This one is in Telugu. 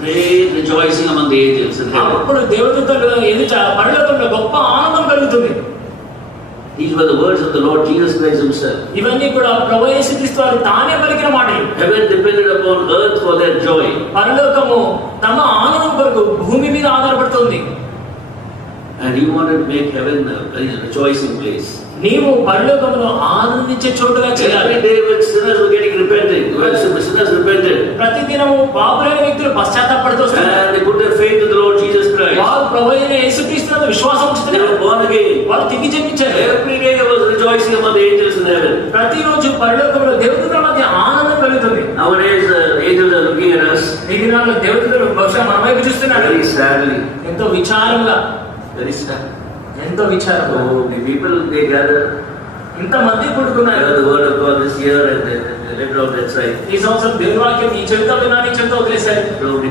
great rejoicing among the angels in heaven. అప్పుడు దేవదూతలు ఎదుట పరలోకంలో గొప్ప ఆనందం కలుగుతుంది. These were the words of the Lord Jesus Christ himself. ఇవన్నీ కూడా ప్రభువు యేసుక్రీస్తు వారు తానే పలికిన మాటలు. Heaven depended upon earth for their joy. పరలోకము తమ ఆనందం కొరకు భూమి మీద ఆధారపడుతుంది. And he wanted to make heaven a very rejoicing place. నీవు పరలోకమును ఆనందించే చోటుగా చేయాలి. Every day when sinners were getting repenting, when sinners repented, ప్రతిదినము పాపులైన వ్యక్తులు పశ్చాత్తాపడుతూ and they put their faith in the Lord Jesus Christ. వారు ప్రభువైన యేసుక్రీస్తునందు విశ్వాసం They ఉంచుతున్నారు. were born again. వారు తిరిగి జన్మించారు. Every day there was rejoicing among the angels in heaven. ప్రతిరోజు పరలోకంలో దేవదూతల మధ్య ఆనందం కలుగుతుంది. Nowadays the angels are looking at us ఈ దినాల్లో దేవదూతలు బహుశా మన వైపు చూస్తున్నారు. very sadly. ఎంతో విచారంగా, Very sad. ఎంతో విచారం. So the people they gather, ఇంత మంది పుట్టుకున్నారు. hear the word of God this year and they let it out that side. ఈ సంవత్సరం దేవుని వాక్యం ఈ చెవితో వినాలి, చెవితో వదిలేశారు. So the